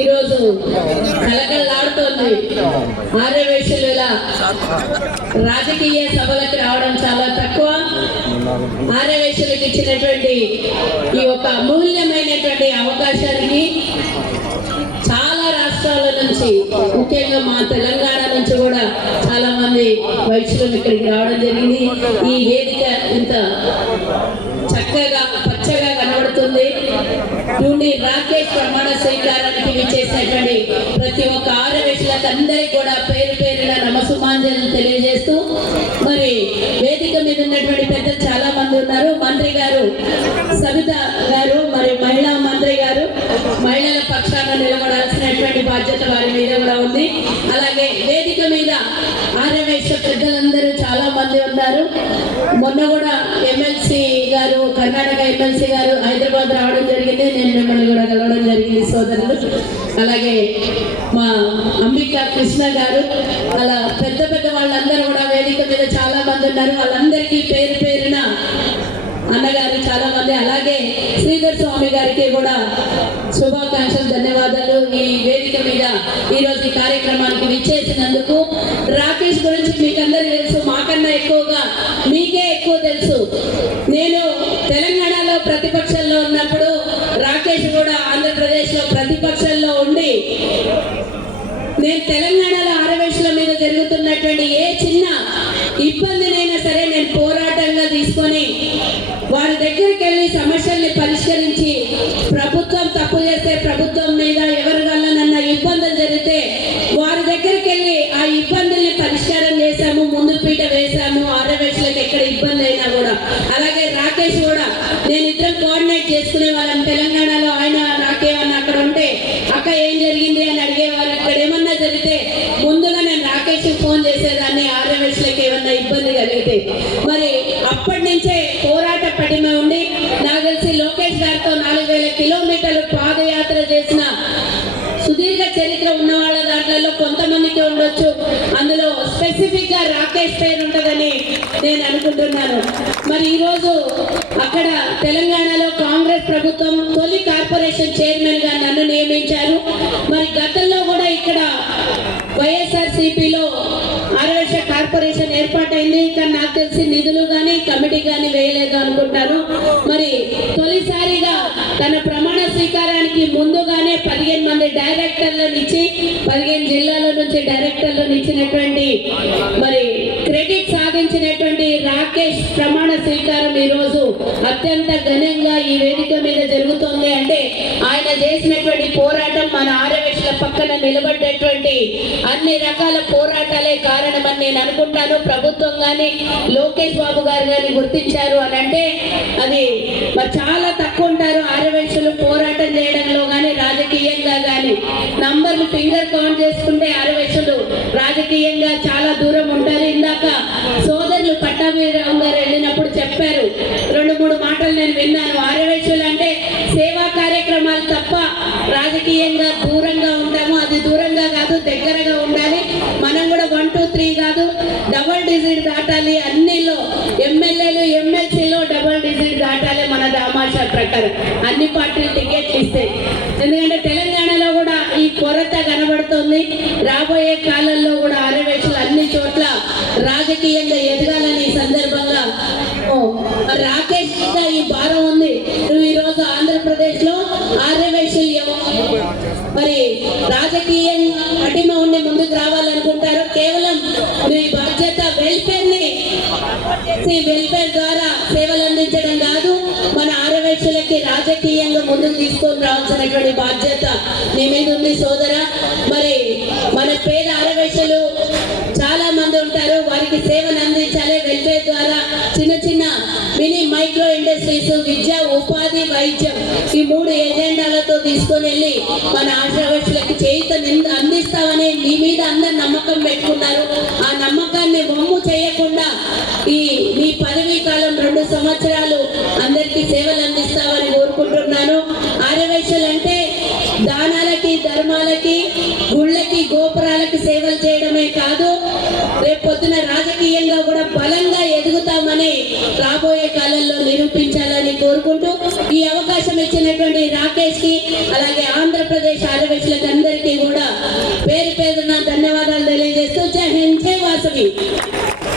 ఈరోజు కలకల్లాడుతోంది ఆర్యవేశుల రాజకీయ సభలకు రావడం చాలా తక్కువ. ఆర్యవేశ్యులకు ఇచ్చినటువంటి ఈ యొక్క అమూల్యమైనటువంటి అవకాశానికి చాలా రాష్ట్రాల నుంచి ముఖ్యంగా మా తెలంగాణ నుంచి కూడా చాలా మంది వైద్యులు ఇక్కడికి రావడం జరిగింది. ఈ వేదిక ఇంత చక్కగా పచ్చగా కనబడుతుంది. నుండి రాకేష్ ప్రమాణ అందరికీ కూడా పేరు పేరున నమసుమాంజలు తెలియజేస్తూ మరి వేదిక మీద ఉన్నటువంటి పెద్దలు చాలా మంది ఉన్నారు. మంత్రి గారు సవిత గారు మరి మహిళా మంత్రి గారు మహిళల పక్షాన నిలబడాల్సినటువంటి బాధ్యత వారి మీద కూడా ఉంది. అలాగే వేదిక మీద ఆర్యవేశ పెద్దలందరూ చాలా మంది ఉన్నారు. మొన్న కూడా ఎమ్మెల్సీ గారు కర్ణాటక ఎమ్మెల్సీ గారు హైదరాబాద్ రావడం జరిగింది. నేను మిమ్మల్ని కూడా కలవడం సోదరులు. అలాగే మా అంబిక కృష్ణ గారు అలా పెద్ద పెద్ద వాళ్ళందరూ కూడా వేదిక మీద చాలా మంది ఉన్నారు. వాళ్ళందరికీ పేరు పేరున అన్నగారు చాలా మంది అలాగే శ్రీధర్ స్వామి గారికి కూడా శుభాకాంక్షలు ధన్యవాదాలు. ఈ వేదిక మీద ఈ రోజు ఈ కార్యక్రమానికి విచ్చేసినందుకు రాకేష్ గురించి మీకందరూ తెలుసు. మాకన్నా ఎక్కువగా మీకే ఎక్కువ తెలుసు. నేను తెలంగాణ తెలంగాణలో ఆరవేశుల మీద జరుగుతున్నటువంటి ఏ చిన్న ఇబ్బందినైనా సరే నేను పోరాటంగా తీసుకొని వారి దగ్గరికి వెళ్ళి సమస్యల్ని పరిష్కరించి ప్రభుత్వం తప్పు చేస్తే ప్రభుత్వం మరి అప్పటి నుంచే పోరాట పటిమ ఉండి నాకు తెలిసి లోకేష్ గారితో నాలుగు వేల కిలోమీటర్లు పాదయాత్ర చేసిన సుదీర్ఘ చరిత్ర ఉన్న వాళ్ళ దాంట్లో కొంతమందికి ఉండొచ్చు. అందులో స్పెసిఫిక్గా రాకేష్ పేరు ఉంటుందని నేను అనుకుంటున్నాను. మరి ఈరోజు అక్కడ తెలంగాణలో కాంగ్రెస్ ప్రభుత్వం తొలి కార్పొరేషన్ చైర్మన్గా నన్ను నియమించారు. మరి గతంలో కార్పొరేషన్ ఏర్పాటైంది. కానీ నాకు తెలిసి నిధులు కానీ కమిటీ కానీ వేయలేదు అనుకుంటాను. మరి తొలిసారిగా తన ప్రమాణ స్వీకారానికి ముందుగానే పదిహేను మంది డైరెక్టర్లను ఇచ్చి పదిహేను జిల్లాల నుంచి డైరెక్టర్లను ఇచ్చినటువంటి మరి క్రెడిట్ సాధించినటువంటి రాకేష్ ప్రమాణ స్వీకారం ఈ రోజు అత్యంత ఘనంగా ఈ వేదిక మీద జరుగుతోంది. అంటే ఆయన చేసినటువంటి పోరాటం మన ఆరోగ్య పక్కన నిలబడ్డటువంటి అన్ని రకాల పోరాటాలే కారణమని నేను అనుకుంటాను. ప్రభుత్వం కానీ లోకేష్ బాబు గారు కానీ గుర్తించారు అని అంటే అది మరి చాలా తక్కువ ఉంటారు. ఆరవేశులు పోరాటం చేయడంలో కానీ రాజకీయంగా కానీ నంబర్లు ఫింగర్ కౌంట్ చేసుకుంటే ఆరవేశులు రాజకీయంగా చాలా దూరం ఉంటారు. ఇందాక సోదరులు పట్టాభిరావు గారు వెళ్ళినప్పుడు చెప్పారు. రెండు మూడు మాటలు నేను విన్నాను. ఆరవేశులు అంటే సేవా కార్యక్రమాలు తప్ప రాజకీయంగా దూరంగా పెట్టరు అన్ని పార్టీలు టికెట్లు ఇస్తాయి ఎందుకంటే తెలంగాణలో కూడా ఈ కొరత కనబడుతుంది. రాబోయే కాలంలో కూడా ఆరవేశలు అన్ని చోట్ల రాజకీయంగా ఎదగాలని సందర్భంగా రాకేష్ మీద ఈ భారం ఉంది. నువ్వు ఈ రోజు ఆంధ్రప్రదేశ్లో ఆర్యవైశ్యం మరి రాజకీయంగా అటిమ ఉండి ముందుకు రావాలనుకుంటారు కేవలం మీ బాధ్యత వెల్ఫేర్ని వెల్ఫేర్ ద్వారా ఆరవేశులకి రాజకీయంగా ముందుకు తీసుకొని రావాల్సినటువంటి బాధ్యత మీ మీద ఉంది సోదర. మరి మన పేద ఆరవేశులు చాలా మంది ఉంటారు వారికి సేవలు అందించాలి. వెల్ఫేర్ ద్వారా చిన్న చిన్న మినీ మైక్రో ఇండస్ట్రీస్ విద్య ఉపాధి వైద్యం ఈ మూడు ఎజెండాలతో తీసుకొని వెళ్ళి మన ఆశ్రవస్తులకి చేయిత అందిస్తామని మీ మీద అందరు నమ్మకం పెట్టుకున్నారు. ఆ నమ్మకాన్ని వమ్ము చేయకుండా ఈ మీ పదవీ కాలం రెండు సంవత్సరాలు సేవలు చేయడమే కాదు రేపు పొద్దున రాజకీయంగా కూడా బలంగా ఎదుగుతామని రాబోయే కాలంలో నిరూపించాలని కోరుకుంటూ ఈ అవకాశం ఇచ్చినటువంటి రాకేష్కి అలాగే ఆంధ్రప్రదేశ్ ఆదివాసులకు అందరికీ కూడా పేరు పేరున ధన్యవాదాలు తెలియజేస్తూ జై హింద్ జై వాసవి.